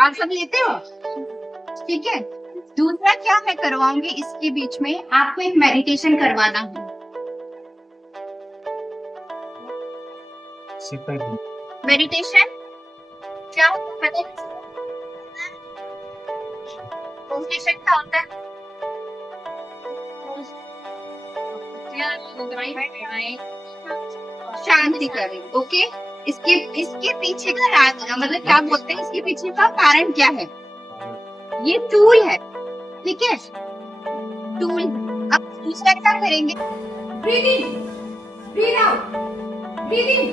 आप सब लेते हो? ठीक है। दूसरा क्या मैं करवाऊंगी, इसके बीच में आपको एक मेडिटेशन करवाना है। मेडिटेशन क्या होता है? मेडिटेशन क्या होता है? शांति करें। ओके, इसके इसके पीछे का राज, मतलब क्या बोलते हैं, इसके पीछे का कारण क्या है? ये टूल है, ठीक है, टूल। अब दूसरा क्या करेंगे? ब्रीथ इन, ब्रीथ आउट, ब्रीथ इन,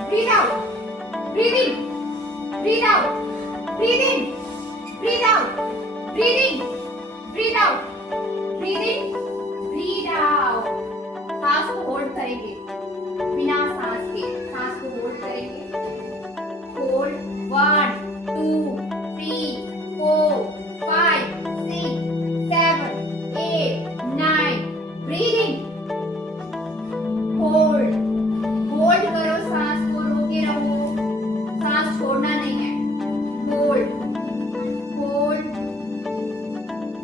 ब्रीथ आउट, ब्रीथ इन, ब्रीथ आउट, ब्रीथ इन, ब्रीथ आउट, ब्रीथ इन, ब्रीथ आउट, ब्रीथ इन, ब्रीथ आउट। सांस को होल्ड करेंगे, बिना सांस के सांस को होल्ड करेंगे। होल्ड 1 2 3 4 5 6 7 8 9। ब्रीथ इन, होल्ड, होल्ड करो, सांस को रोके रहो, सांस छोड़ना नहीं है। Hold, hold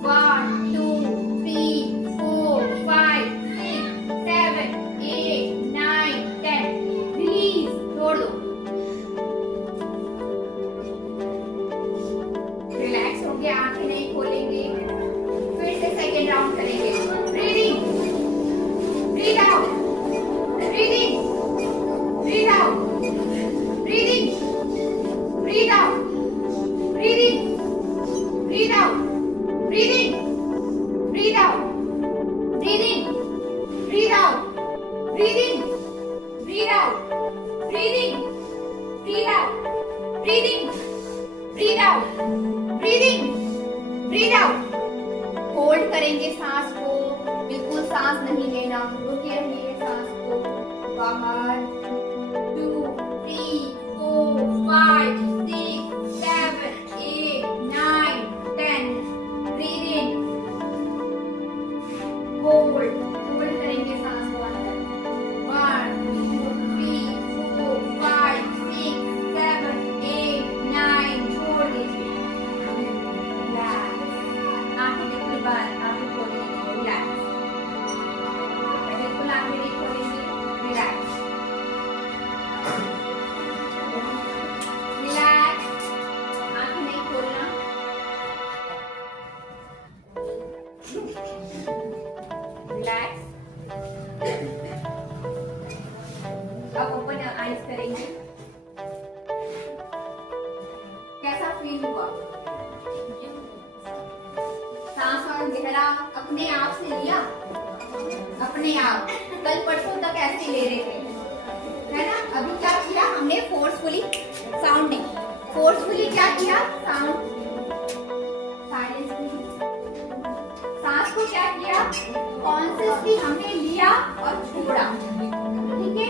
1 2 3 4 5 6 7 8 9 10। रिलीज, छोड़ दो। रिलैक्स हो गया, आंखें नहीं खोलेंगे। फिर से सेकेंड राउंड करेंगे। ब्रीथ इन, ब्रीथ आउट, ब्रीथ इन, ब्रीथ आउट, ब्रीथ इन, ब्रीथ आउट, ब्रीथ इन, ब्रीथ आउट, ब्रीथ इन, ब्रीथ आउट, ब्रीथ इन, ब्रीथ आउट, ब्रीथ इन, ब्रीथ आउट, ब्रीथ इन, ब्रीथ आउट, ब्रीथ इन, ब्रीथ आउट, ब्रीथ इन, breathe out. Hold करेंगे सांस को, बिल्कुल सांस नहीं लेना, रुके रहिए सांस को। बाहर 2 3 4 5 6 7 8 9 10। ब्रीथ इन, होल्ड, होल्ड करेंगे सांस को अंदर। 1 2 3 4 5 6 7 8 9। छोड़ दीजिए। आंखें बिल्कुल बंद, आंखें खोलेंगे, रिलैक्स, बिल्कुल आंखें नहीं खोलेंगे, रिलैक्स, रिलैक्स, आंखें नहीं खोलना। रिलैक्स। अब ओपन आईज करेंगे। कैसा फील हुआ? सांस और गहरा अपने आप से लिया, अपने आप। कल परसों तक ऐसे ले रहे थे, है ना? अभी क्या किया हमने? फोर्सफुली साउंडिंग, फोर्सफुली क्या किया? साउंड, साइलेंस की। सांस को क्या किया? कॉन्शियसली हमने लिया और छोड़ा, ठीक है।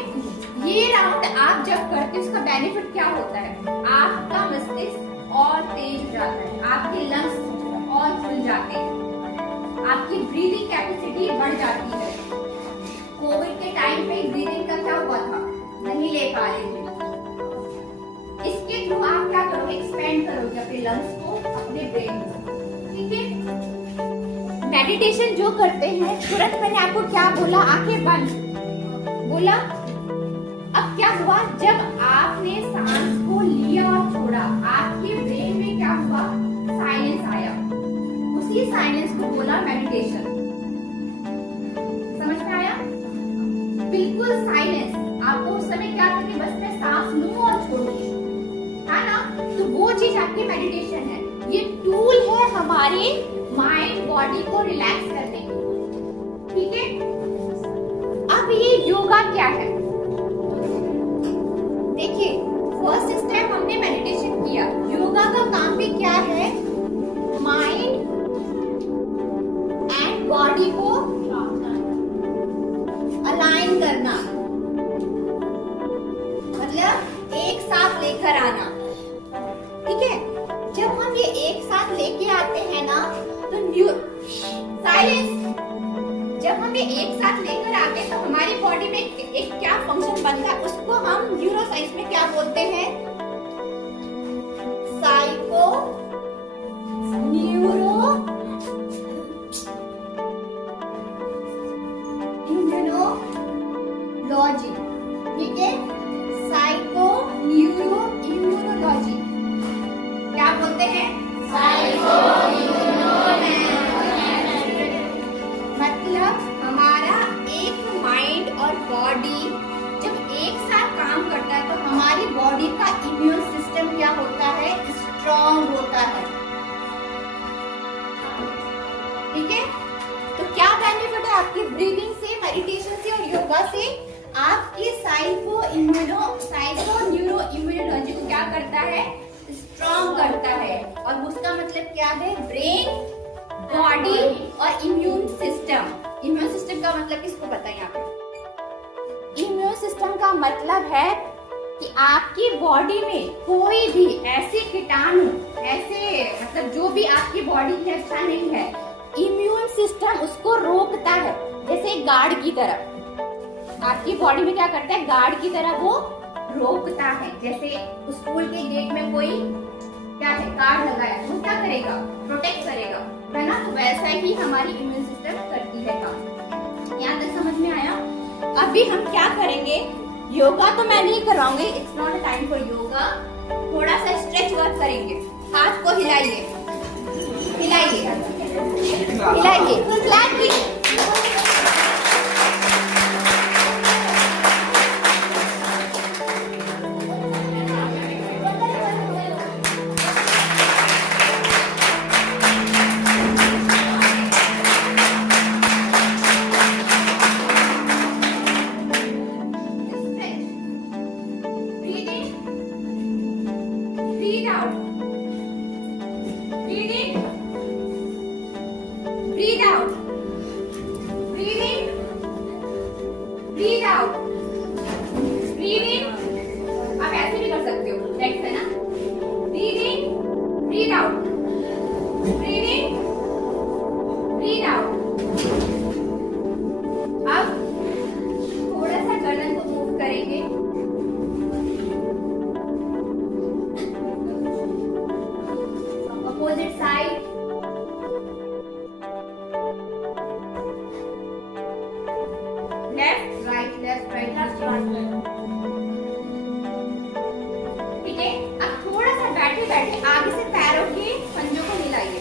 ये राउंड आप जब करते हो, उसका बेनिफिट क्या होता है? आपका मस्तिष्क और तेज हो जाता है, आपके लंग्स और खुल जाते हैं, आपकी ब्रीदिंग कैपेसिटी बढ़ जाती है। कोविड के टाइम पे ब्रीदिंग का क्या हुआ था? नहीं ले पा रहे थे। इसके थ्रू आप क्या करोगे? एक्सपेंड करोगे अपने लंग्स को, अपने ब्रेन को, ठीक है। मेडिटेशन जो करते हैं, तुरंत मैंने आपको क्या बोला? आंखें बंद बोला। अब क्या हुआ? जब आपने सांस को लिया और छोड़ा, आपके ब्रेन में क्या हुआ? साइलेंस आया। उसी साइलेंस को बोला मेडिटेशन। समझ में आया? बिल्कुल साइलेंस। आपको उस समय क्या करके बस मैं सांस लूं और छोड़ूं, है ना? तो वो चीज आपकी मेडिटेशन है। ये टूल है हमारे माइंड बॉडी को रिलैक्स करने की, ठीक है। अब ये योगा क्या है? देखिए, फर्स्ट स्टेप हमने मेडिटेशन किया। योगा का काम भी क्या है? माइंड एंड बॉडी को अलाइन करना, मतलब एक साथ लेकर आना, ठीक है। जब हम ये एक साथ लेके आते हैं ना, तो साइलेंस, जब हम ये एक साथ लेकर आते हैं तो हमारी बॉडी में एक क्या फंक्शन बनता है, उसको हम न्यूरोसाइंस में क्या बोलते हैं? साइको बोलते हैं? मतलब हमारा एक माइंड और बॉडी जब एक साथ काम करता है तो हमारी बॉडी का इम्यून सिस्टम क्या होता है? स्ट्रॉन्ग होता है। ठीक है, तो क्या बेनिफिट है आपकी ब्रीदिंग से, मेडिटेशन से और योगा से? आपकी साइको न्यूरो इम्यूनोलॉजी को क्या करता है? स्ट्रॉन्ग करता है। और उसका मतलब क्या है? ब्रेन, बॉडी और इम्यून सिस्टम। इम्यून सिस्टम का मतलब किसको पता है यहाँ पे? इम्यून सिस्टम का मतलब है कि आपकी बॉडी में कोई भी ऐसे कीटाणु, ऐसे मतलब जो भी आपकी बॉडी में अच्छा नहीं है, इम्यून सिस्टम उसको रोकता है। जैसे गार्ड की तरह आपकी बॉडी में क्या करता है? गार्ड की तरह वो रोकता है। जैसे स्कूल के गेट में कोई क्या है? गार्ड लगाया, वो क्या करेगा? प्रोटेक्ट करेगा, है ना? तो वैसा ही हमारी इम्यून सिस्टम करती है काम। यहाँ तक समझ में आया? अभी हम क्या करेंगे? योगा तो मैं नहीं करवाऊंगी, it's not a time for yoga. थोड़ा सा स्ट्रेच वर्क करेंगे। हाथ को हिलाइए, हिलाइए, हिलाइए, फ्लैट कीजिए। Breathe out. Breathe in. Breathe out. Breathe in. आप ऐसे भी कर सकते हो, लेग्स है ना? Breathe in. Breathe out. Breathe in. Breathe out. अब थोड़ा सा गर्दन को मूव करेंगे। Opposite side. Left right, left right, left right. ठीक है, अब थोड़ा सा बैठे बैठे आगे से पैरों के पंजों को हिलाइए।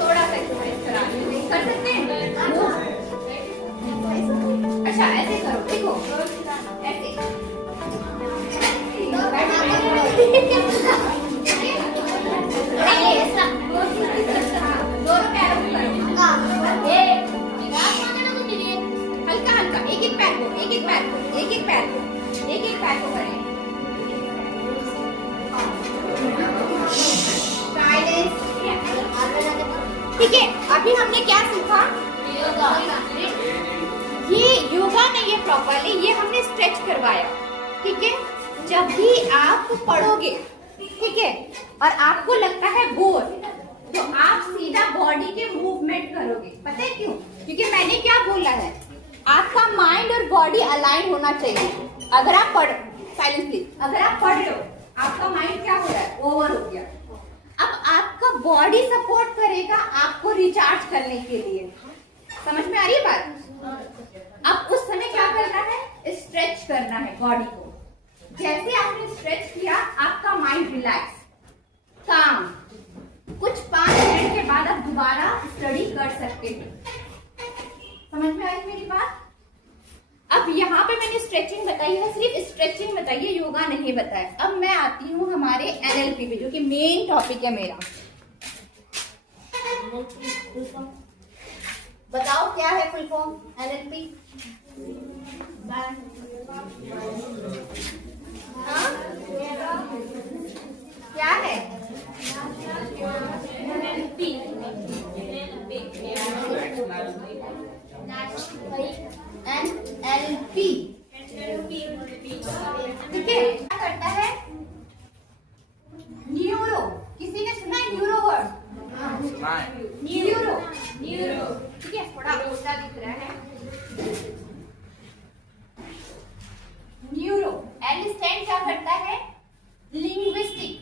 थोड़ा सा इस तरह कर सकते हैं? अच्छा ऐसे करो, देखो ऐसे। दोनों पैरों को करो। हल्का हल्का, एक एक पैर को, एक एक पैर को, एक एक पैर को, एक एक पैर को करें। ठीक है, अभी हमने क्या सीखा? ये योगा नहीं है प्रॉपरली, ये हमने स्ट्रेच करवाया। ठीक है, जब भी आप पढ़ोगे, ठीक है, और आपको लगता है बोर, तो आप सीधा बॉडी के मूवमेंट करोगे। पता है क्यों? क्योंकि मैंने क्या बोला है, आपका माइंड और बॉडी अलाइन होना चाहिए। अगर आप साइलेंटली अगर आप पढ़ रहे हो, आपका माइंड क्या हो रहा है? ओवर हो गया। अब आपका बॉडी सपोर्ट करेगा आपको रिचार्ज करने के लिए। समझ में आ रही है बात? अब उस समय क्या करना है? स्ट्रेच करना है बॉडी को। जैसे आपने स्ट्रेच किया, आपका माइंड रिलैक्स, काम। कुछ 5 मिनट के बाद आप दोबारा स्टडी कर सकते हो। समझ में आई मेरी बात? अब यहाँ पे मैंने स्ट्रेचिंग बताई है, सिर्फ स्ट्रेचिंग बताई है, योगा नहीं बताया। अब मैं आती हूँ हमारे एनएलपी पे, जो कि मेन टॉपिक है मेरा। बताओ क्या है फुल फॉर्म एनएलपी? क्या है एनएलपी? एनएलपी, ठीक है, क्या करता है? न्यूरो, किसी ने सुना है न्यूरो वर्ड? न्यूरो, न्यूरो, ठीक है, थोड़ा उल्टा दिख रहा है। न्यूरो, एल स्टैंड क्या करता है? लिंग्विस्टिक,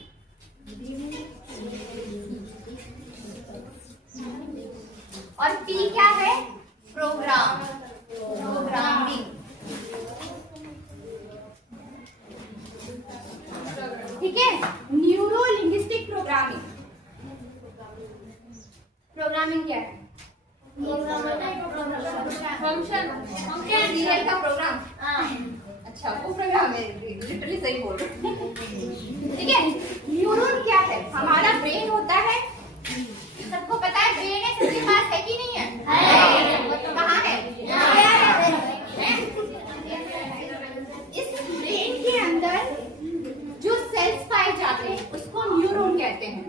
और पी क्या है? Program, programming. ठीक है, न्यूरो लिंग्विस्टिक प्रोग्रामिंग। प्रोग्रामिंग क्या है? फंक्शन सीरियल का प्रोग्राम। अच्छा, वो प्रोग्राम है, लिटरली सही बोल रहे हो। ठीक है, न्यूरॉन क्या है? हमारा ब्रेन होता है, सबको पता है ब्रेन है, सबके पास है कि नहीं है? कहाँ है? इस ब्रेन के अंदर जो सेल्स पाए जाते हैं उसको न्यूरॉन कहते हैं।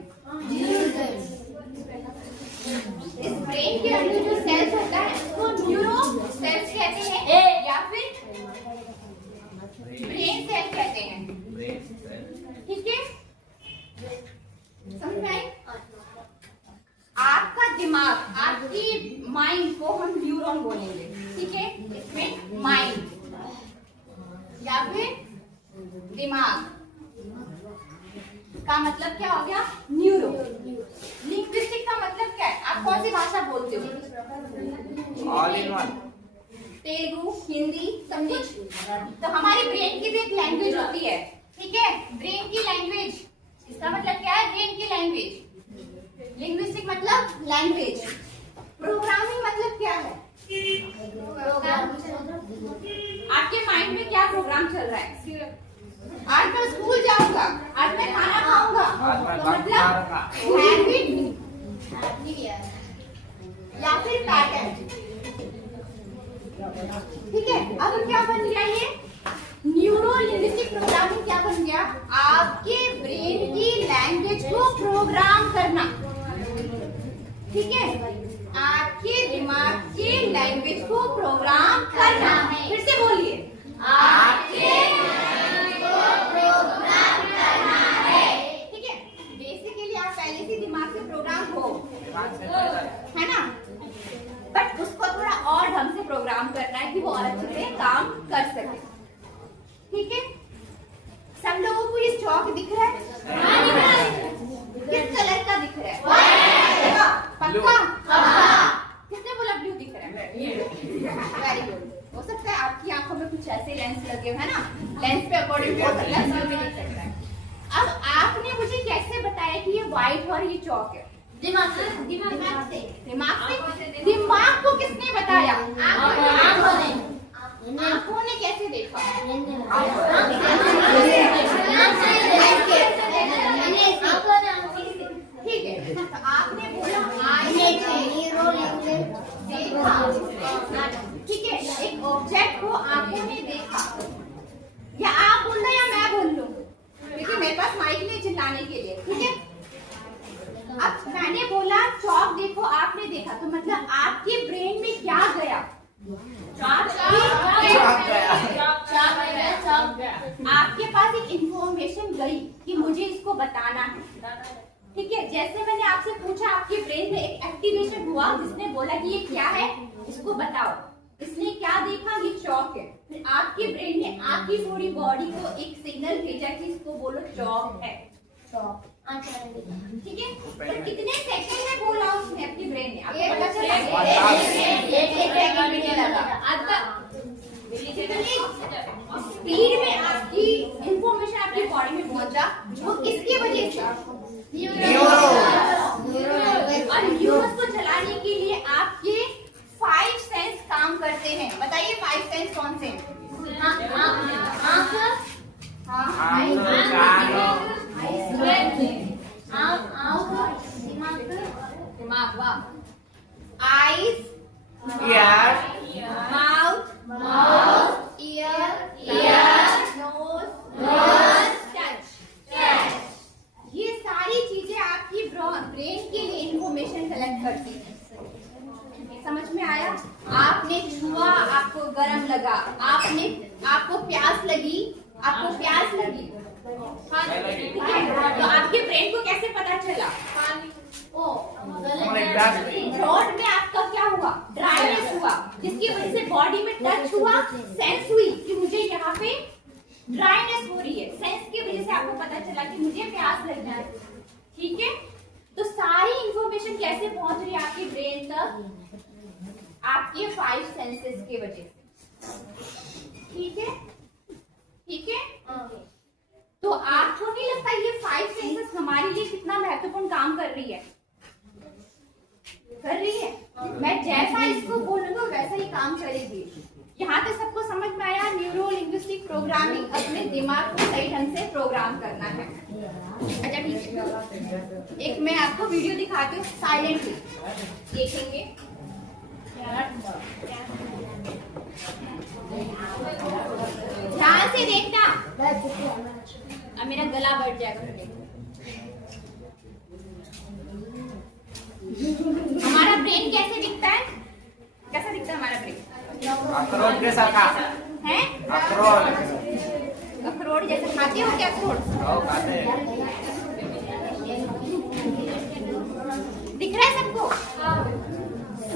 इस ब्रेन के अंदर जो सेल्स होता है उसको न्यूरॉन सेल्स कहते हैं या फिर ब्रेन सेल कहते हैं। ठीक है, समझ में आई? आपका दिमाग, आपकी माइंड को हम न्यूरॉन बोलेंगे। ठीक है, इसमें माइंड या फिर दिमाग का मतलब क्या हो गया? न्यूरो। लिंग्विस्टिक का मतलब क्या है? आप कौन सी भाषा बोलते हो? All in one. Telugu, Hindi, समझी? तो हमारी ब्रेन की भी एक लैंग्वेज होती है। ठीक है, ब्रेन की लैंग्वेज, इसका मतलब क्या है? ब्रेन की लैंग्वेज। लिंग्विस्टिक मतलब लैंग्वेज। प्रोग्रामिंग मतलब क्या है? आपके माइंड में क्या प्रोग्राम चल रहा है? आज मैं स्कूल जाऊंगा, आज मैं खाना खाऊंगा, तो मतलब हैबिट या फिर पैटर्न। ठीक है, अब क्या बन गया ये? न्यूरो लिंग्विस्टिक प्रोग्रामिंग क्या बन गया? आपके ब्रेन की लैंग्वेज को प्रोग्राम करना। ठीक है, आपके दिमाग की लैंग्वेज को प्रोग्राम करना। फिर से बोलिए, आपके को प्रोग्राम करना है। ठीक है, बेसिकली आप पहले से दिमाग से प्रोग्राम हो, है ना? बट उसको थोड़ा और ढंग से प्रोग्राम करना है कि वो और अच्छे से काम कर सके। ठीक है, सब लोगों को ये चौक दिख रहा है? किस कलर का दिख रहा है? पक्का? किसने बोला ब्लू दिख रहा है? Very good. हो सकता है आपकी आंखों में कुछ ऐसे लेंस लगे हुए हैं ना, लेंस पे अकॉर्डिंग हो सकता है, भी दिख सकता है। अब आपने मुझे कैसे बताया कि ये व्हाइट और ये चौक है? दिमाग से। दिमाग को किसने बताया? आंखों ने कैसे देखा? ठीक है, तो आपने बोला देखा। ठीक है, एक ऑब्जेक्ट को आंखों ने देखा। या आप बोल रहे या मैं बोल लूं? क्योंकि मेरे पास माइक नहीं चिल्लाने के लिए। ठीक है, अब मैंने बोला चौक देखो, आपने देखा, तो मतलब आपके ब्रेन में क्या गया? आपके पास एक इंफॉर्मेशन गई कि मुझे इसको बताना है। ठीक है, जैसे मैंने आपसे पूछा, आपके ब्रेन में एक एक्टिवेशन हुआ जिसने बोला कि ये क्या है, इसको बताओ। इसने क्या देखा? ये चौक है। फिर आपके ब्रेन ने आपकी पूरी बॉडी को एक सिग्नल भेजा कि इसको बोलो चौक है। ठीक है, पर कितने सेकंड में बोला उसने अपने ब्रेन ने? आपको पता चला? एक सेकंड भी नहीं लगा। स्पीड में आपकी इंफॉर्मेशन आपकी बॉडी में पहुंचा, वो किसकी वजह से? और न्यूरॉन्स को चलाने के लिए आपके 5 सेंस काम करते हैं। बताइए 5 सेंस कौन से हैं? दिमाग, वाह। Eyes, mouth, ear, nose, touch. ये सारी चीजें आपकी ब्रेन के लिए इंफॉर्मेशन कलेक्ट करती है। समझ में आया? आपने छुआ, आपको गर्म लगा, आपको प्यास लगी, हाँ, ठीक है, तो आपके ब्रेन को कैसे पता चला? थ्रोट में आपका क्या हुआ? ड्राइनेस हुआ, जिसकी वजह से बॉडी में टच हुआ, सेंस हुई कि मुझे यहाँ पे ड्राइनेस हो रही है। सेंस की वजह से आपको पता चला कि मुझे प्यास लगना है। ठीक है, तो सारी इंफॉर्मेशन कैसे पहुंच रही है आपके ब्रेन तक? आपके 5 सेंसेस की वजह से। ठीक है, ठीक है। तो आपको नहीं लगता ये 5 सेंसेस हमारे लिए कितना महत्वपूर्ण काम कर रही है? कर रही है। मैं जैसा इसको बोलूंगा वैसा ही काम करेगी। यहाँ तक सबको समझ में आया? न्यूरो लिंग्विस्टिक प्रोग्रामिंग, अपने दिमाग को सही ढंग से प्रोग्राम करना है। अच्छा ठीक है, एक मैं आपको वीडियो दिखाती हूँ, साइलेंटली देखेंगे। ध्यान से देखना, अब मेरा गला बढ़ जाएगा। हमारा ब्रेन कैसे दिखता है? कैसा दिखता है हमारा ब्रेन? अखरोट के साथ है? अखरोट जैसे खाते हो क्या? अखरोट खाते हैं। दिख रहा है सबको?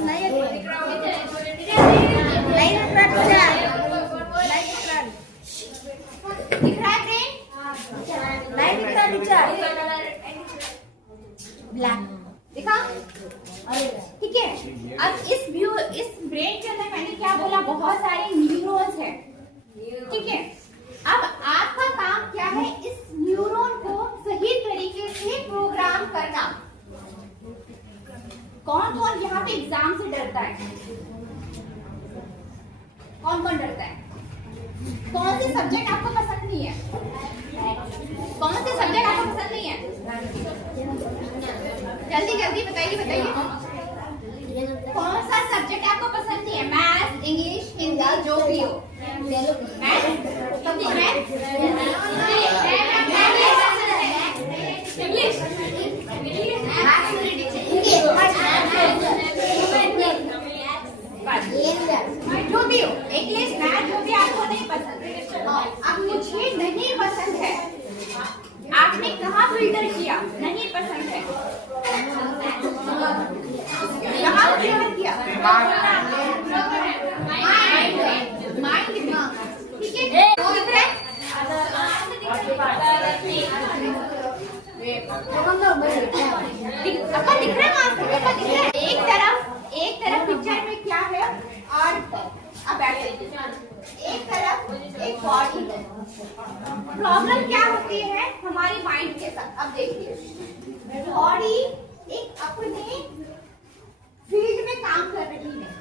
नहीं दिख रहा है ब्रेन? नहीं दिख रहा टीचर। ब्लैक दिखा? ठीक है। अब इस ब्रेन के अंदर मैंने क्या बोला? बहुत सारे न्यूरॉन्स हैं। ठीक है, अब आपका काम क्या है? इस न्यूरॉन को सही तरीके से प्रोग्राम करना। कौन कौन यहाँ पे एग्जाम से डरता है? कौन कौन डरता है? कौन से सब्जेक्ट आपको पसंद नहीं है? कौन से सब्जेक्ट आपको पसंद नहीं है? जल्दी जल्दी बताइए। कौन सा सब्जेक्ट आपको पसंद नहीं है? मैथ्स, इंग्लिश, हिंदी, जो भी हो। मैथ्स जो भी हो, इंग्लिश, मैथ, जो भी आपको नहीं पसंद। अब मुझे नहीं पसंद है, आपने कहाँ फिल्टर किया? नहीं पसंद है, कहाँ फिल्टर किया? माइंड में। ठीक है, दिख रहा है? अपन दिख रहा है वहाँ से? अपन दिख रहा है? एक तरफ पिक्चर में क्या है और अब एक तरफ एक बॉडी है। प्रॉब्लम क्या होती है हमारी माइंड के साथ? अब देखिए, बॉडी एक अपने फील्ड में काम कर रही है,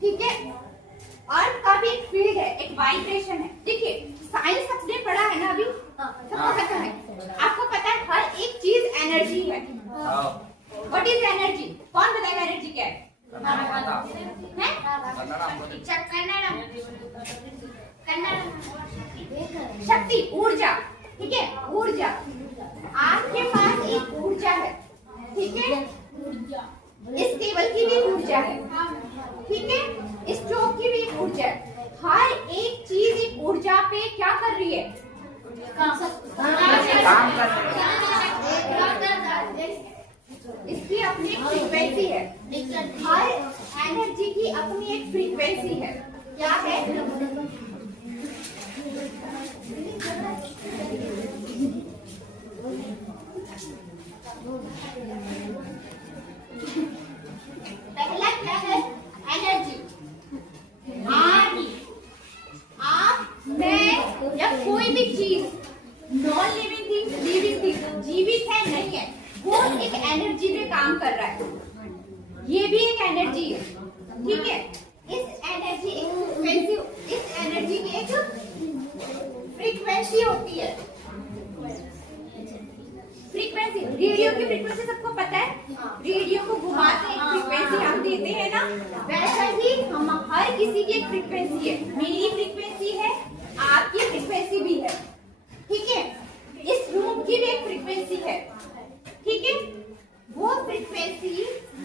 ठीक है, और कब एक फील्ड है, एक वाइब्रेशन है। देखिए साइंस अपने पढ़ा है ना अभी, सबको पता है। आपको पता है हर एक चीज एनर्जी है। What is energy? कौन बताएगा एनर्जी क्या है? शक्ति, ऊर्जा। ठीक है, ऊर्जा। आपके पास एक ऊर्जा है, ठीक है, इस टेबल की भी ऊर्जा है, ठीक है, इस चौक की भी एक ऊर्जा है। हर एक चीज एक ऊर्जा पे क्या कर रही है? काम कर रही है। इसकी अपनी एक फ्रीक्वेंसी है। हर एनर्जी की अपनी एक फ्रीक्वेंसी है। क्या है? पहला क्या है? एनर्जी। आप, मैं या कोई भी चीज, non living thing, living thing, जीवित है नहीं है, वो एक एनर्जी पे काम कर रहा है। ये भी एक एनर्जी है, ठीक है। इस एनर्जी की एक फ्रीक्वेंसी होती है। फ्रीक्वेंसी, रेडियो की फ्रीक्वेंसी सबको पता है। रेडियो को घुमाते हैं, फ्रीक्वेंसी हम देते हैं ना, वैसा ही हम हर किसी की एक फ्रीक्वेंसी है। मेरी फ्रीक्वेंसी है, आपकी फ्रीक्वेंसी भी है, ठीक है। इस रूम की भी एक फ्रीक्वेंसी है, ठीक है। वो फ्रीक्वेंसी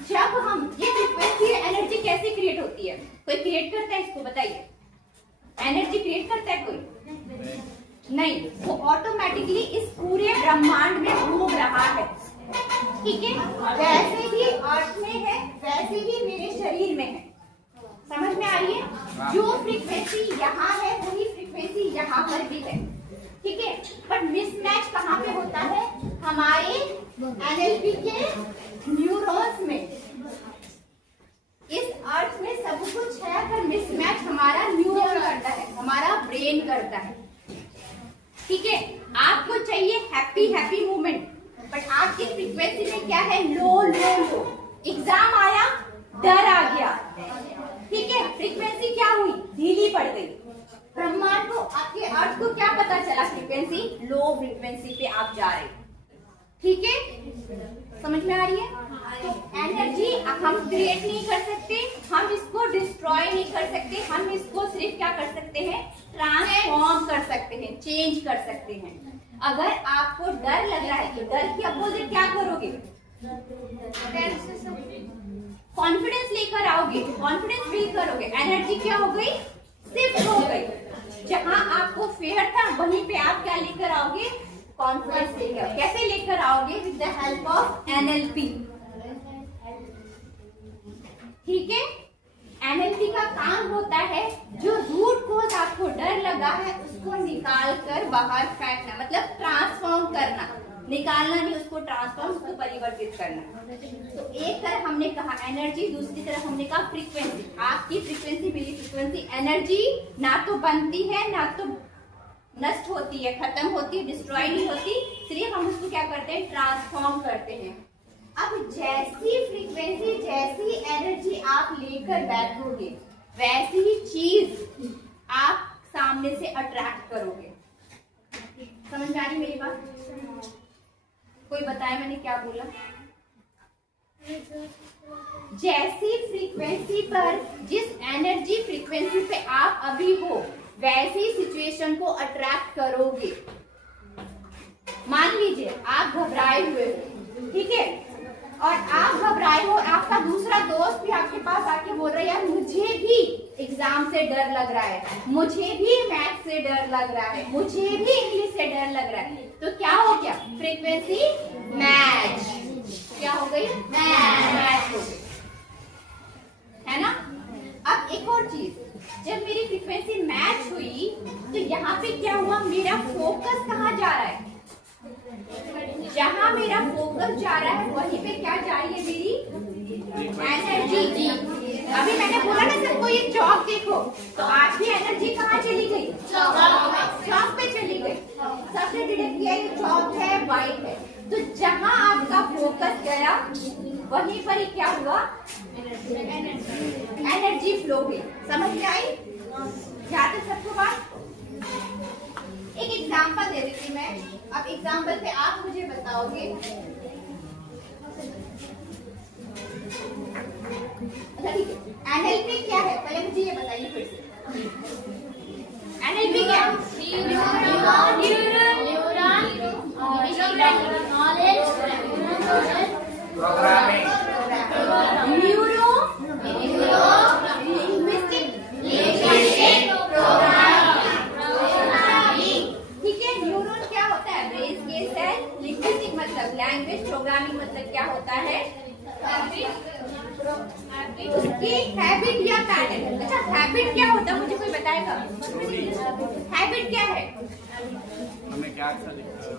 जब हम, ये फ्रीक्वेंसी एनर्जी कैसे क्रिएट होती है? कोई क्रिएट करता है इसको? बताइए, एनर्जी क्रिएट करता है कोई? नहीं, वो ऑटोमेटिकली इस पूरे ब्रह्मांड में घूम रहा है, ठीक है। वैसे ही अर्थ में है, वैसे ही मेरे शरीर में है। समझ में आ रही है? जो फ्रीक्वेंसी यहाँ है वही फ्रीक्वेंसी यहाँ पर भी है, ठीक है। बट मिसमैच कहाँ पे होता है? हमारे एनएलपी के न्यूरॉन्स में। इस अर्थ में सब कुछ है, पर मिसमैच हमारा न्यूरॉन करता है, हमारा ब्रेन करता है, ठीक है। आपको चाहिए हैप्पी हैप्पी मूवमेंट, बट आपकी फ्रीक्वेंसी में क्या है? लो लो लो। एग्जाम आया, डर आ गया, ठीक है, फ्रीक्वेंसी क्या हुई, ढीली पड़ गई। ब्रह्मांड को, आपके अर्थ को क्या पता चला, फ्रीक्वेंसी लो फ्रीक्वेंसी पे आप जा रहे, ठीक है, समझ में आ रही है। तो एनर्जी हम क्रिएट नहीं कर सकते, हम इसको डिस्ट्रॉय नहीं कर सकते, हम इसको सिर्फ क्या कर सकते हैं, ट्रांसफॉर्म कर सकते हैं, चेंज कर सकते हैं। अगर आपको डर लग रहा है तो डर की अपोजिट क्या करोगे, कॉन्फिडेंस लेकर आओगे, कॉन्फिडेंस बिल्ड करोगे, एनर्जी क्या हो गई, शिफ्ट हो गई। जहां आपको फेयर था वहीं पे आप क्या लेकर आओगे, कॉन्फिडेंस लेकर। कैसे लेकर आओगे, with the help of NLP, ठीक है। एनएलपी का काम होता है जो रूट कोज आपको डर लगा है उसको निकाल कर बाहर फेंकना, मतलब ट्रांसफॉर्म करना, निकालना नहीं, उसको ट्रांसफॉर्म, उसको परिवर्तित करना। तो एक तरफ हमने कहा एनर्जी, दूसरी तरफ हमने कहा फ्रीक्वेंसी। आपकी फ्रीक्वेंसी, मेरी फ्रीक्वेंसी, एनर्जी ना तो बनती है ना तो नष्ट होती है, खत्म होती है, डिस्ट्रॉय नहीं होती, सिर्फ हम उसको क्या करते हैं, ट्रांसफॉर्म करते हैं। अब जैसी फ्रीक्वेंसी, जैसी एनर्जी आप लेकर बैठोगे वैसी ही चीज आप सामने से अट्रैक्ट करोगे। समझ में आ रही मेरी बात? कोई बताए मैंने क्या बोला? जैसी फ्रीक्वेंसी पर, जिस एनर्जी फ्रीक्वेंसी पे आप अभी हो वैसी सिचुएशन को अट्रैक्ट करोगे। मान लीजिए आप घबराए हुए हो, ठीक है, और आप घबराए हो, आपका दूसरा दोस्त भी आपके पास आके बोल रहा है यार मुझे भी एग्जाम से डर लग रहा है, मुझे भी मैथ से डर लग रहा है, मुझे भी इंग्लिश से डर लग रहा है, तो क्या हो गया, फ्रीक्वेंसी मैच, क्या हो गई, मैच हो गई, है ना। अब एक और चीज, जब मेरी फ्रीक्वेंसी मैच हुई तो यहाँ पे क्या हुआ, मेरा फोकस कहाँ जा रहा है, जहां मेरा फोकस जा रहा है वहीं पे क्या जा रही है, मेरी एनर्जी। अभी मैंने बोला ना सबको ये चौक देखो, तो आज भी एनर्जी कहाँ चली गई, चौक पे चली गई। सबने डिटेक्ट किया ये चौक है, वाइट है, तो जहां आपका फोकस गया वहीं पर ही क्या हुआ, एनर्जी फ्लो हुई। समझ में आई, याद है सबको बात? एक एग्जांपल दे देती मैं, अब एग्जांपल पे आप मुझे बताओगे। अच्छा ठीक है, एनएलपी क्या है पहले मुझे ये बताइए फिर से। एनएलपी क्या है? प्रोग्रामिंग, न्यूरो लिंग्विस्टिक प्रोग्रामिंग, ठीक है। न्यूरॉन क्या होता है, ब्रेन के सेल, लिंग्विस्टिक मतलब लैंग्वेज, प्रोग्रामिंग मतलब क्या होता है, उसकी हैबिट या पैटर्न। अच्छा हैबिट क्या होता है मुझे कोई बताएगा, हैबिट क्या है, हमें क्या अच्छा दिखता है?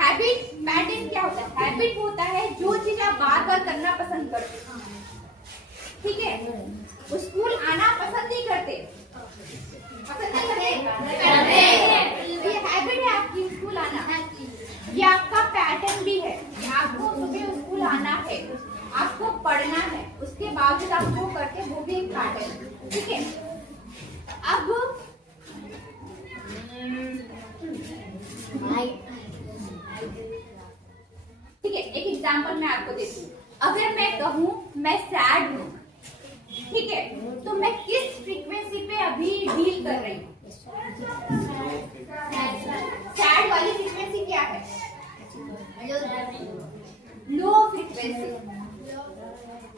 हैबिट, पैटर्न क्या होता है, हैबिट होता है जो चीज आप बार बार करना पसंद करते, ठीक है। स्कूल आना पसंद नहीं करते, पसंद नहीं करते, ये हैबिट है आपकी, स्कूल आना। ये आपका पैटर्न भी है कि आपको सुबह स्कूल आना है, आपको पढ़ना है, उसके बावजूद आप वो करते, वो भी एक पैटर्न, ठीक है। अब ठीक है, एक एग्जांपल मैं आपको देती हूँ। अगर मैं कहूँ मैं सैड हूँ, ठीक है, तो मैं किस फ्रीक्वेंसी पे अभी डील कर रही हूँ, सैड वाली फ्रीक्वेंसी क्या है, लो फ्रीक्वेंसी,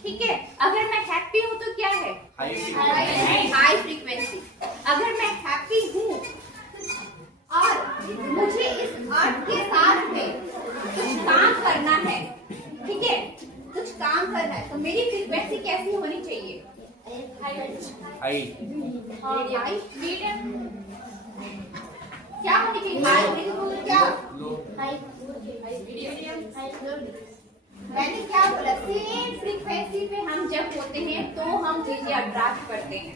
ठीक है। अगर मैं हैप्पी हूँ तो क्या है, हाई फ्रीक्वेंसी। अगर मैं हैप्पी हूँ और मुझे इस आर्ट के साथ में कुछ काम करना है, ठीक है, कुछ काम करना है, तो मेरी फ्रीक्वेंसी कैसी होनी चाहिए, हाई, मीडियम, क्या होनी चाहिए, हाई, क्या, मैंने क्या बोला, सेम फ्रीक्वेंसी पे हम जब होते हैं तो हम चीजें अट्रैक्ट करते हैं।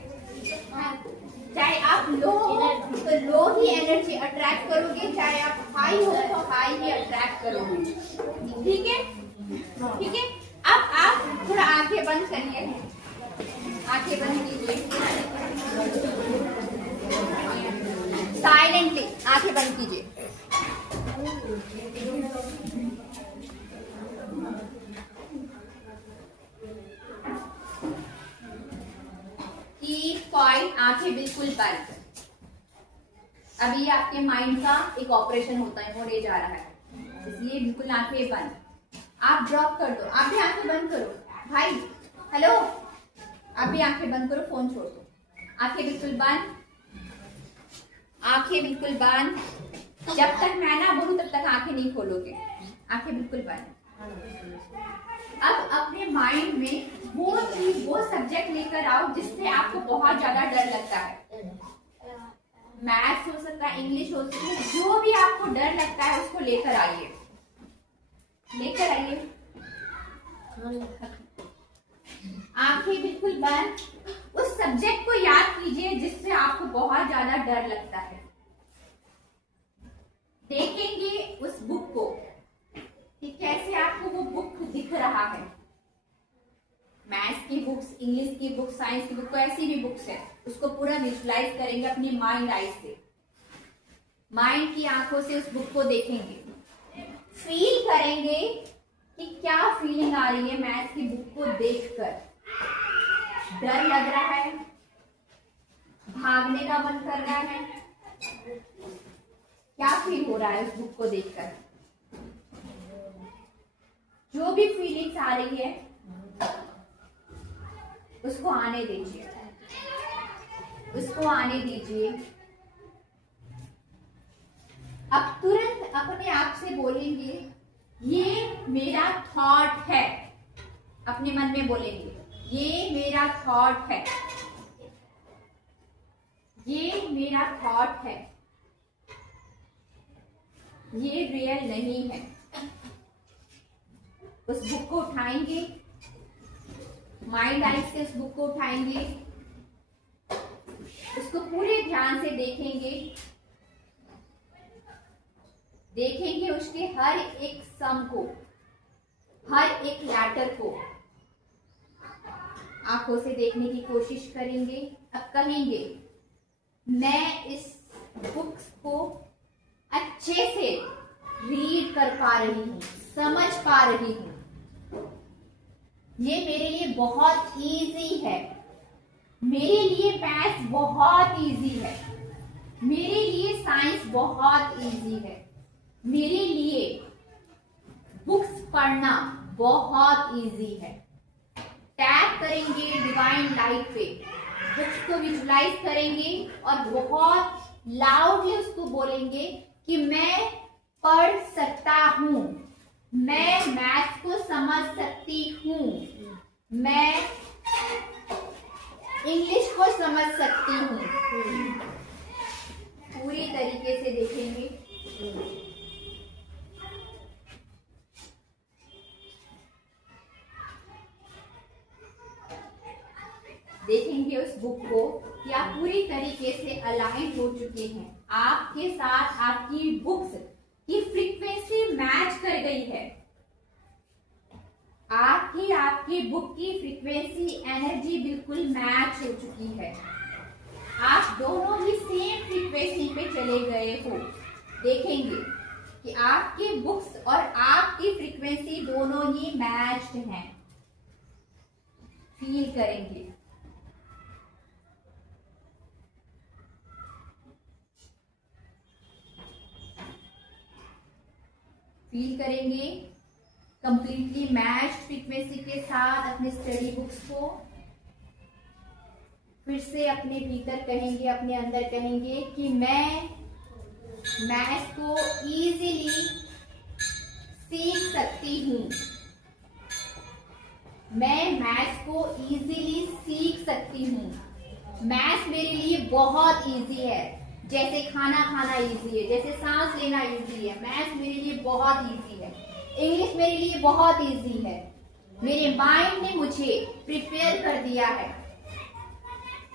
चाहे आप लो हो तो लो ही एनर्जी अट्रैक्ट करोगे, चाहे आप हाई हो तो हाई ही अट्रैक्ट करोगे, ठीक है, ठीक है। अब आप बंद करिए, आंखें बंद कीजिए, साइलेंटली आंखें बंद कीजिए। कीप क्वाइट, आंखें बिल्कुल बंद। अभी आपके माइंड का एक ऑपरेशन होने जा रहा है, इसलिए बिल्कुल आंखें बंद। आप ड्रॉप कर दो, आप भी आंखें बंद करो भाई, हेलो, आप भी आंखें बंद करो, फोन छोड़ दो, आंखें बिल्कुल बंद, आंखें बिल्कुल बंद। जब तक मैं ना बोलूं तब तक आंखें नहीं खोलोगे, आंखें बिल्कुल बंद। अब अपने माइंड में वो सब्जेक्ट लेकर आओ जिससे आपको बहुत ज्यादा डर लगता है। मैथ्स हो सकता है, इंग्लिश हो सकता है, जो भी आपको डर लगता है उसको लेकर आइए, लेकर आइए। आंखें बिल्कुल बंद, उस सब्जेक्ट को याद कीजिए जिससे आपको बहुत ज्यादा डर लगता है। देखेंगे उस बुक को कि कैसे आपको वो बुक दिख रहा है। मैथ्स की बुक्स, इंग्लिश की बुक, साइंस की बुक, ऐसी भी बुक्स है, उसको पूरा विजुलाइज करेंगे अपनी माइंड आई से, माइंड की आंखों से उस बुक को देखेंगे, फील करेंगे कि क्या फीलिंग आ रही है मैथ्स की बुक को देखकर। डर लग रहा है, भागने का मन कर रहा है, क्या फील हो रहा है उस बुक को देखकर। जो भी फीलिंग्स आ रही है उसको आने दीजिए, उसको आने दीजिए। अब तुरंत अपने आप से बोलेंगे ये मेरा थॉट है, अपने मन में बोलेंगे ये मेरा थॉट है, ये मेरा थॉट है, ये रियल नहीं है। उस बुक को उठाएंगे, माइंड आई से उस बुक को उठाएंगे, उसको पूरे ध्यान से देखेंगे, देखेंगे उसके हर एक सम को, हर एक लेटर को आंखों से देखने की कोशिश करेंगे। अब कहेंगे मैं इस बुक्स को अच्छे से रीड कर पा रही हूँ, समझ पा रही हूँ, ये मेरे लिए बहुत इजी है, मेरे लिए मैथ्स बहुत इजी है, मेरे लिए साइंस बहुत इजी है, मेरे लिए बुक्स पढ़ना बहुत इजी है। टैप करेंगे डिवाइन लाइट पे, बुक्स को विजुलाइज करेंगे और बहुत लाउडली उसको बोलेंगे कि मैं पढ़ सकता हूँ, मैं मैथ्स को समझ सकती हूँ, मैं इंग्लिश को समझ सकती हूँ। पूरी तरीके से देखेंगे, देखेंगे उस बुक को कि आप पूरी तरीके से अलाइन हो चुके हैं, आपके साथ आपकी बुक्स की फ्रीक्वेंसी मैच कर गई है, आपकी बुक की फ्रीक्वेंसी एनर्जी बिल्कुल मैच हो चुकी है, आप दोनों ही सेम फ्रीक्वेंसी पे चले गए हो। देखेंगे कि आपकी बुक्स और आपकी फ्रीक्वेंसी दोनों ही मैच्ड हैं, फील करेंगे। फील करेंगे कंप्लीटली मैच फ्रीक्वेंसी के साथ अपने स्टडी बुक्स को। फिर से अपने भीतर कहेंगे, अपने अंदर कहेंगे कि मैं मैथ्स को इजीली सीख सकती हूँ, मैं मैथ्स को इजीली सीख सकती हूँ, मैथ्स मेरे लिए बहुत इजी है, जैसे खाना खाना इजी है, जैसे सांस लेना इजी है, मैथ्स मेरे लिए बहुत इजी है, इंग्लिश मेरे लिए बहुत इजी है। मेरे माइंड ने मुझे प्रिपेयर कर दिया है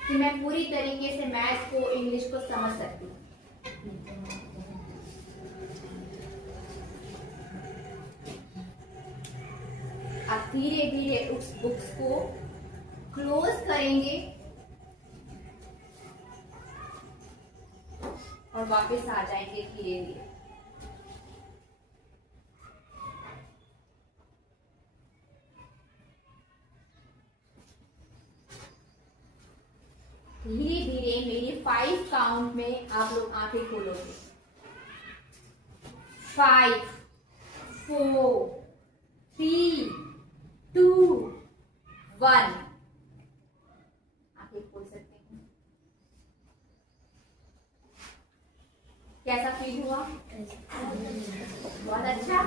कि मैं पूरी तरीके से मैथ्स को, इंग्लिश को समझ सकती हूँ। आप धीरे धीरे उस बुक्स को क्लोज करेंगे और वापस आ जाएंगे धीरे धीरे। धीरे धीरे मेरी 5 काउंट में आप लोग आंखें खोलोगे। 5, 4, 3, 2, 1। आंखें खोल सकते हैं। कैसा फील हुआ? बहुत अच्छा।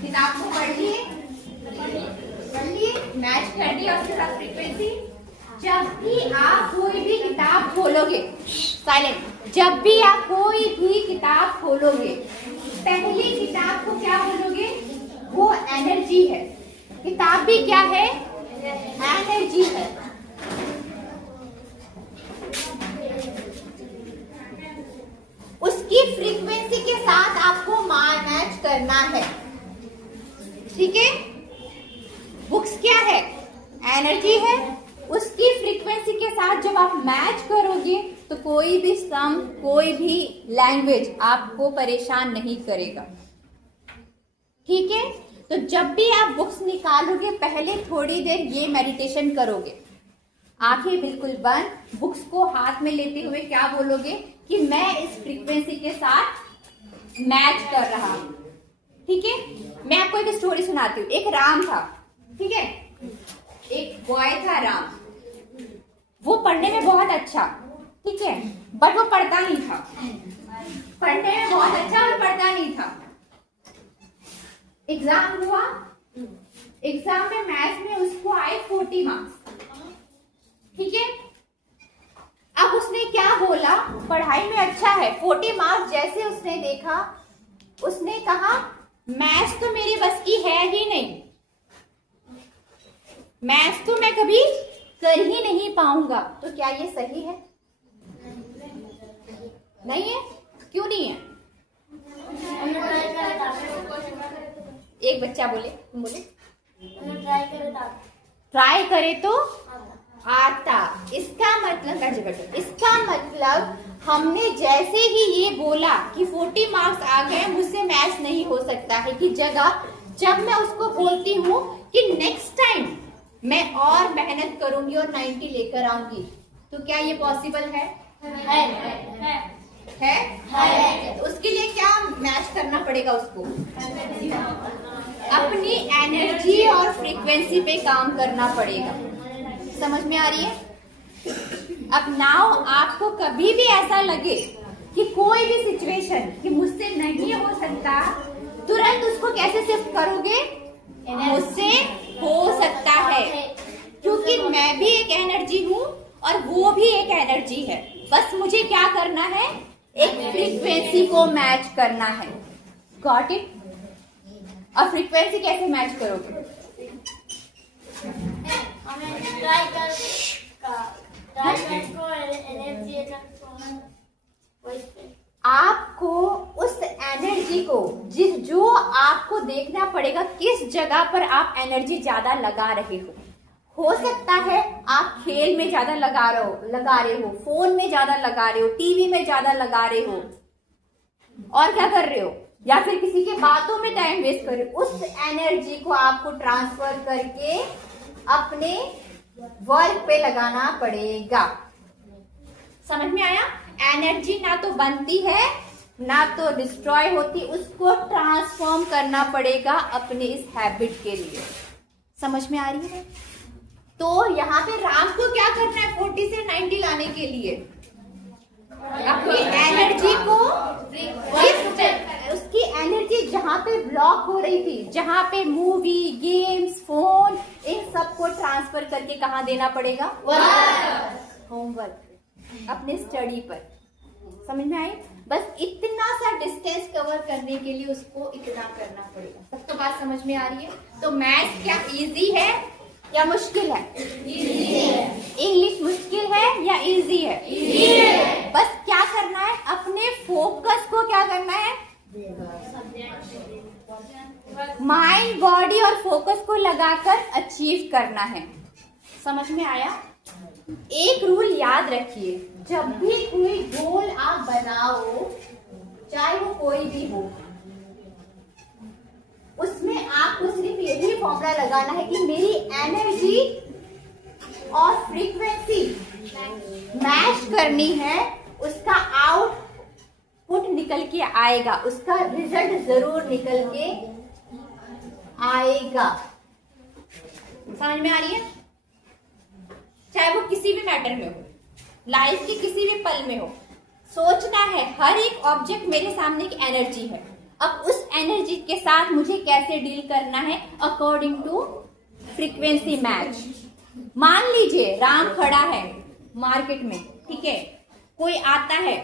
किताब को पढ़ लिए, मैच कर दिया उसके साथ फ्रीक्वेंसी। जब भी आप कोई भी किताब खोलोगे, साइलेंट, जब भी आप कोई भी किताब खोलोगे, पहली किताब को क्या बोलोगे? वो एनर्जी है। किताब भी क्या है? एनर्जी है। उसकी फ्रीक्वेंसी के साथ आपको मैच करना है, ठीक है? बुक्स क्या है? एनर्जी है। उसकी फ्रीक्वेंसी के साथ जब आप मैच करोगे तो कोई भी सम, कोई भी लैंग्वेज आपको परेशान नहीं करेगा, ठीक है? तो जब भी आप बुक्स निकालोगे पहले थोड़ी देर ये मेडिटेशन करोगे, आंखें बिल्कुल बंद, बुक्स को हाथ में लेते हुए क्या बोलोगे कि मैं इस फ्रीक्वेंसी के साथ मैच कर रहा हूं, ठीक है? मैं आपको एक स्टोरी सुनाती हूँ। एक राम था, ठीक है? एक बॉय था राम। वो पढ़ने में बहुत अच्छा, ठीक है, बट वो पढ़ता नहीं था। पढ़ने में बहुत अच्छा और पढ़ता नहीं था। एग्जाम हुआ, एग्जाम में मैथ्स में उसको आए 40 मार्क्स, ठीक है? अब उसने क्या बोला? पढ़ाई में अच्छा है, 40 मार्क्स जैसे उसने देखा, उसने कहा मैथ्स तो मेरी बस की है ही नहीं, मैथ्स तो मैं कभी कर ही नहीं पाऊंगा। तो क्या ये सही है? नहीं है। क्यों नहीं है? एक बच्चा बोले, तुम बोले ट्राई करे तो आता। इसका मतलब हमने जैसे ही ये बोला कि 40 मार्क्स आ गए, मुझसे मैच नहीं हो सकता है की जगह जब मैं उसको बोलती हूँ कि नेक्स्ट टाइम मैं और मेहनत करूंगी और 90 लेकर आऊंगी, तो क्या ये पॉसिबल है? है। तो उसके लिए क्या मैच करना पड़ेगा? उसको अपनी एनर्जी और फ्रीक्वेंसी पे काम करना पड़ेगा। समझ में आ रही है? अब नाउ आपको कभी भी ऐसा लगे कि कोई भी सिचुएशन कि मुझसे नहीं हो सकता, तुरंत उसको कैसे शिफ्ट करोगे? मुझसे हो सकता है, क्योंकि मैं भी एक एनर्जी हूँ और वो भी एक एनर्जी है। बस मुझे क्या करना है? एक फ्रीक्वेंसी को मैच करना है। Got it? और फ्रीक्वेंसी कैसे मैच करोगे? आपको उस एनर्जी को जो आपको देखना पड़ेगा किस जगह पर आप एनर्जी ज्यादा लगा रहे हो सकता है आप खेल में ज्यादा लगा रहे हो, फोन में ज्यादा लगा रहे हो, टीवी में ज्यादा लगा रहे हो, और क्या कर रहे हो, या फिर किसी के बातों में टाइम वेस्ट कर रहे हो। उस एनर्जी को आपको ट्रांसफर करके अपने वर्क पे लगाना पड़ेगा। समझ में आया? एनर्जी ना तो बनती है ना तो डिस्ट्रॉय होती, उसको ट्रांसफॉर्म करना पड़ेगा अपने इस हैबिट के लिए। समझ में आ रही है? तो यहाँ पे राम को क्या करना है 40 से 90 लाने के लिए? अपनी एनर्जी को, उसकी एनर्जी जहाँ पे ब्लॉक हो रही थी, जहाँ पे मूवी, गेम्स, फोन, इन सबको ट्रांसफर करके कहाँ देना पड़ेगा? होमवर्क, अपने स्टडी पर। समझ में आई? बस इतना सा डिस्टेंस कवर करने के लिए उसको इतना करना पड़ेगा। सबको बात समझ में आ रही है? तो मैथ्स क्या इजी है या मुश्किल है? इजी है। इंग्लिश मुश्किल है या इजी है? इजी है। बस क्या करना है? अपने फोकस को क्या करना है? माइंड, बॉडी और फोकस को लगाकर अचीव करना है। समझ में आया? एक रूल याद रखिए, जब भी कोई गोल आप बनाओ, चाहे वो कोई भी हो, उसमें आपको सिर्फ यही फॉर्मूला लगाना है कि मेरी एनर्जी और फ्रीक्वेंसी मैच करनी है, उसका आउटपुट निकल के आएगा, उसका रिजल्ट जरूर निकल के आएगा। समझ में आ रही है? चाहे वो किसी भी मैटर में हो, लाइफ के किसी भी पल में हो, सोचना है हर एक ऑब्जेक्ट मेरे सामने एक एनर्जी है। अब उस एनर्जी के साथ मुझे कैसे डील करना है, अकॉर्डिंग टू फ्रीक्वेंसी मैच। मान लीजिए राम खड़ा है मार्केट में, ठीक है, कोई आता है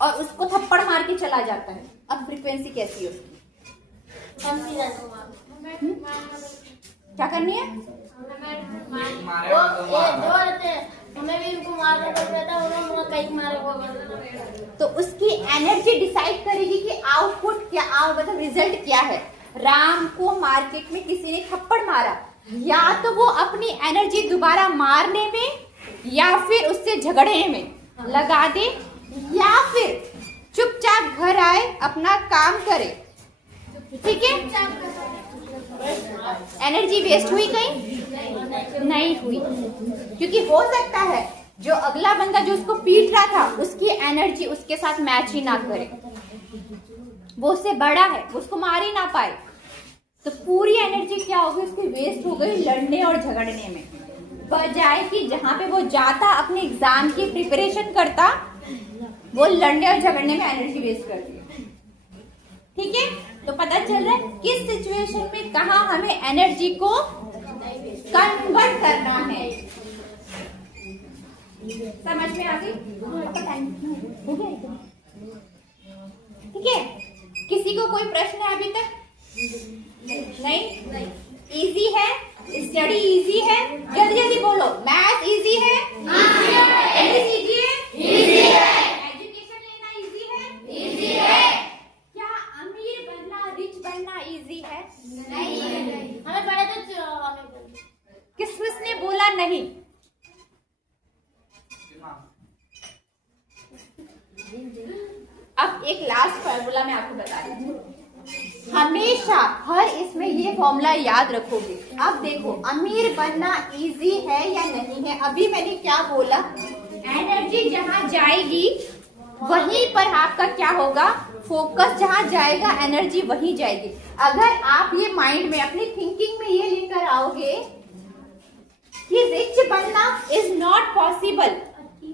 और उसको थप्पड़ मार के चला जाता है, अब फ्रीक्वेंसी कैसी है उसकी? क्या करनी है? तो उसकी एनर्जी डिसाइड करेगी कि आउटपुट क्या, मतलब रिजल्ट क्या है। राम को मार्केट में किसी ने थप्पड़ मारा, या तो वो अपनी एनर्जी दोबारा मारने में या फिर उससे झगड़ने में लगा दे, या फिर चुपचाप घर आए अपना काम करे। ठीक है? एनर्जी वेस्ट हुई कहीं? नहीं हुई, क्योंकि हो सकता है जो अगला बंदा जो उसको पीट रहा था उसकी एनर्जी उसके साथ मैच ही ना करे, वो उससे बड़ा है, वो उसको मार ही ना पाए, तो पूरी एनर्जी क्या होगी उसकी, वेस्ट हो गई लड़ने और झगड़ने में, बजाय कि जहां पे वो जाता अपने एग्जाम की प्रिपरेशन करता, वो लड़ने और झगड़ने में एनर्जी वेस्ट कर दिया। ठीक है? तो पता चल रहा है किस सिचुएशन में कहां हमें एनर्जी को कन्वर्ट करना है। समझ में आ गई? ठीक है? किसी को कोई प्रश्न है अभी तक? नहीं? इजी है? स्टडी इजी है? जल्दी जल्दी बोलो। मैथ इजी है? इंग्लिश इजी है? इजी है। एजुकेशन लेना इजी है? इजी है। क्या अमीर बनना, रिच बनना इजी है? नहीं। हमें पढ़े तो किसने बोला नहीं? अब एक लास्ट फॉर्मूला मैं आपको बता रही हूँ, हमेशा हर इसमें ये फॉर्मूला याद रखोगे। अब देखो, अमीर बनना इजी है या नहीं है? अभी मैंने क्या बोला, एनर्जी जहां जाएगी वहीं पर आपका क्या होगा, फोकस जहां जाएगा एनर्जी वहीं जाएगी। अगर आप ये माइंड में अपनी थिंकिंग में ये लेकर आओगे कि रिच बनना इज नॉट पॉसिबल,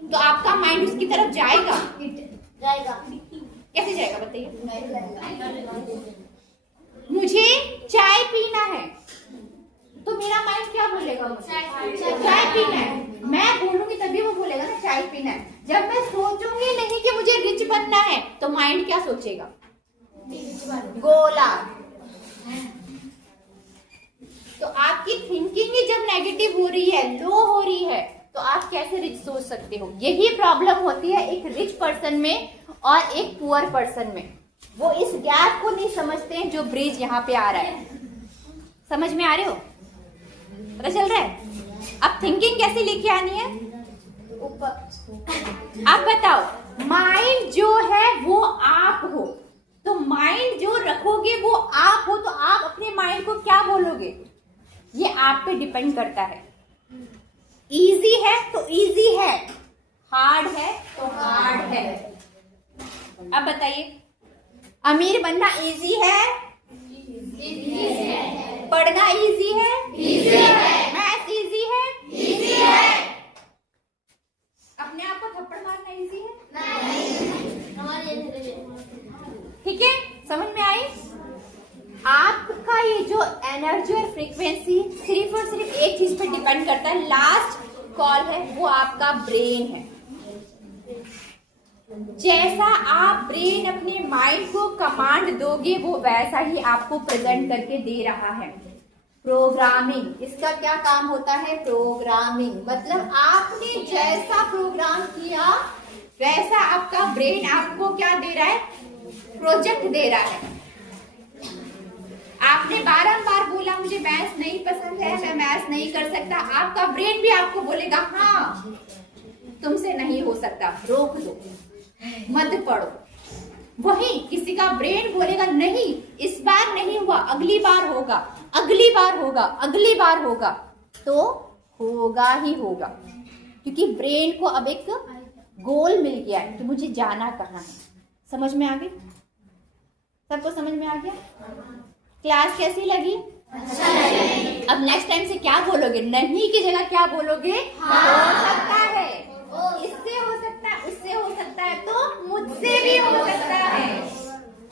तो आपका माइंड उसकी तरफ जाएगा? कैसे जाएगा बताइए? मुझे चाय पीना है, तो मेरा माइंड क्या बोलेगा? चाय पीना है। मैं बोलूंगी तभी वो बोलेगा ना चाय पीना है। जब मैं सोचूंगी नहीं कि मुझे रिच बनना है, तो माइंड क्या सोचेगा? गोला। तो आपकी थिंकिंग ही जब नेगेटिव हो रही है, लो हो रही है, तो आप कैसे रिच सोच सकते हो? यही प्रॉब्लम होती है एक रिच पर्सन में और एक पुअर पर्सन में। वो इस गैप को नहीं समझते हैं जो ब्रिज यहाँ पे आ रहा है। समझ में आ रहे हो? पता चल रहा है? अब थिंकिंग कैसे लेके आनी है? आप बताओ, माइंड जो है वो आप हो, तो माइंड जो रखोगे वो आप हो, तो आप अपने माइंड को क्या बोलोगे? ये आप पे डिपेंड करता है। इजी है तो इजी है, हार्ड है तो हार्ड है। अब बताइए, अमीर बनना इजी है? इजी है। पढ़ना इजी है? इजी है। मैथ इजी है? इजी है। अपने आप को थप्पड़ मारना इजी है? नहीं। ठीक है? समझ में आई? आपका ये जो एनर्जी और फ्रीक्वेंसी सिर्फ और सिर्फ एक चीज पे डिपेंड करता है, लास्ट कॉल है, वो आपका ब्रेन है। जैसा आप ब्रेन अपने माइंड को कमांड दोगे, वो वैसा ही आपको प्रेजेंट करके दे रहा है। प्रोग्रामिंग, इसका क्या काम होता है? प्रोग्रामिंग मतलब आपने जैसा प्रोग्राम किया वैसा आपका ब्रेन आपको क्या दे रहा है? प्रोजेक्ट दे रहा है। आपने बारंबार बोला मुझे मैथ्स नहीं पसंद है, मैं मैथ्स नहीं कर सकता, आपका ब्रेन भी आपको बोलेगा हाँ तुमसे नहीं हो सकता, रोक दो, मत पढ़ो। वही किसी का ब्रेन बोलेगा नहीं इस बार नहीं हुआ, अगली बार होगा, अगली बार होगा, अगली बार होगा, तो होगा ही होगा, क्योंकि ब्रेन को अब एक गोल मिल गया है कि मुझे जाना कहाँ है। समझ में आ गई? सबको समझ में आ गया? क्लास कैसी लगी? अच्छा लगी। अब नेक्स्ट टाइम से क्या बोलोगे? नहीं की जगह क्या बोलोगे? हाँ। हो सकता है, इससे हो सकता है, उससे हो सकता है, तो मुझसे भी हो सकता है।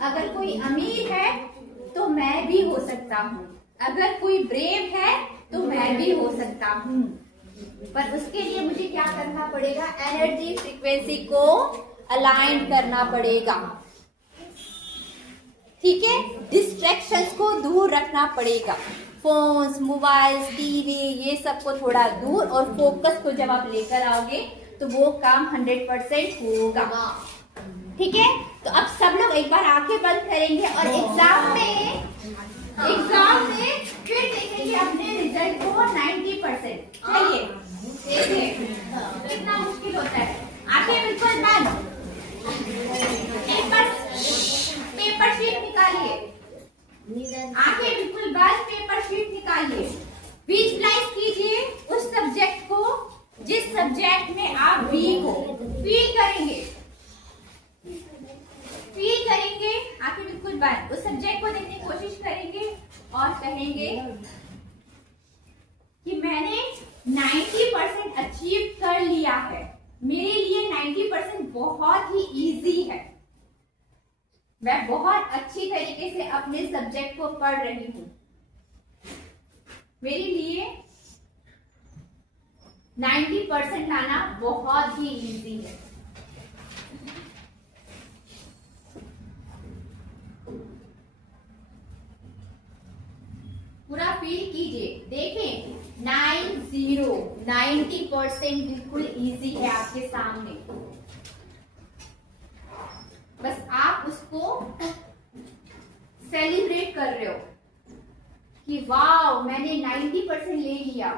अगर कोई अमीर है तो मैं भी हो सकता हूँ, अगर कोई ब्रेव है तो मैं भी हो सकता हूँ, पर उसके लिए मुझे क्या करना पड़ेगा? एनर्जी फ्रीक्वेंसी को अलाइन करना पड़ेगा, ठीक है? डिस्ट्रैक्शंस को दूर रखना पड़ेगा, फोन्स, मोबाइल्स, टीवी, ये सब को थोड़ा दूर, और फोकस को जब आप लेकर आओगे तो वो काम 100% होगा, ठीक है? तो अब सब लोग एक बार आंखें बंद करेंगे और एग्जाम में फिर देखेंगे अपने रिजल्ट को 90%। चलिए देखिए कितना मुश्किल होता है। आंखें बिल्कुल बंद, पेपर शीट निकालिए, आंखें बिल्कुल बंद, पेपर शीट निकालिए, विजुअलाइज कीजिए उस सब्जेक्ट को जिस सब्जेक्ट में आप वीक हो। फील करेंगे, आंखें बिल्कुल बंद, उस सब्जेक्ट को देखने की कोशिश करेंगे और कहेंगे कि मैंने 90% अचीव कर लिया है, मेरे लिए 90% बहुत ही इजी है, मैं बहुत अच्छी तरीके से अपने सब्जेक्ट को पढ़ रही हूँ, मेरे लिए 90% लाना बहुत ही इजी है। पूरा फील कीजिए, देखें 90% बिल्कुल इजी है आपके सामने, बस आप उसको सेलिब्रेट कर रहे हो कि वाह मैंने 90% ले लिया,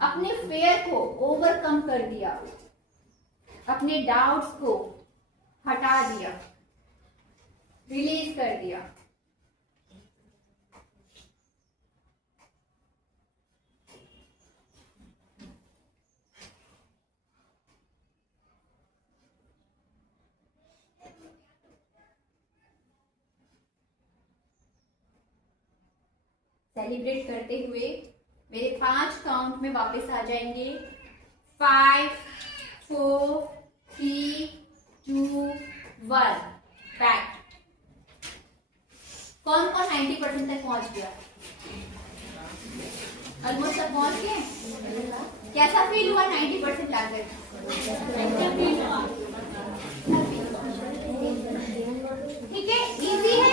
अपने फेयर को ओवरकम कर दिया, अपने डाउट्स को हटा दिया, रिलीज कर दिया। सेलिब्रेट करते हुए मेरे 5 काउंट में वापस आ जाएंगे। 5, 4, 3, 2, 1 बैक। कौन कौन 90% तक पहुंच गया? ऑलमोस्ट तक पहुंच गए। कैसा फील हुआ 90% लाकर? ठीक है, इजी है।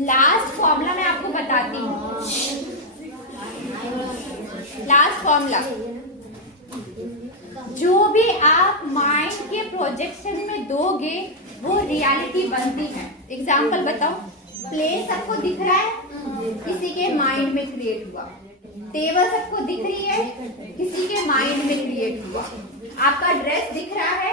लास्ट फॉर्मूला मैं आपको बताती हूँ। लास्ट फॉर्मूला, जो भी आप माइंड के प्रोजेक्शन में दोगे वो रियलिटी बनती है। एग्जाम्पल बताओ, प्लेन सबको दिख रहा है, किसी के माइंड में क्रिएट हुआ। टेबल सबको दिख रही है, किसी के माइंड में क्रिएट हुआ। आपका ड्रेस दिख रहा है,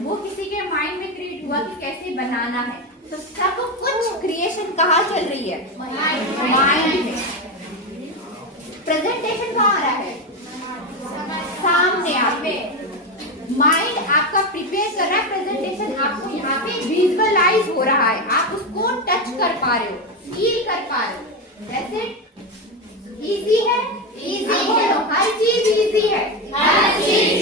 वो किसी के माइंड में क्रिएट हुआ कि कैसे बनाना है। तो सब कुछ क्रिएशन कहाँ चल रही है? माइंड में। प्रेजेंटेशन कहाँ आ रहा है? सामने आप पे। माइंड आपका प्रिपेयर कर रहा है, प्रेजेंटेशन आपको यहाँ पे विजुअलाइज हो रहा है, आप उसको टच कर पा रहे हो, फील कर पा रहे हो। वैसे इजी है, इजी है, हर चीज इजी है, हर चीज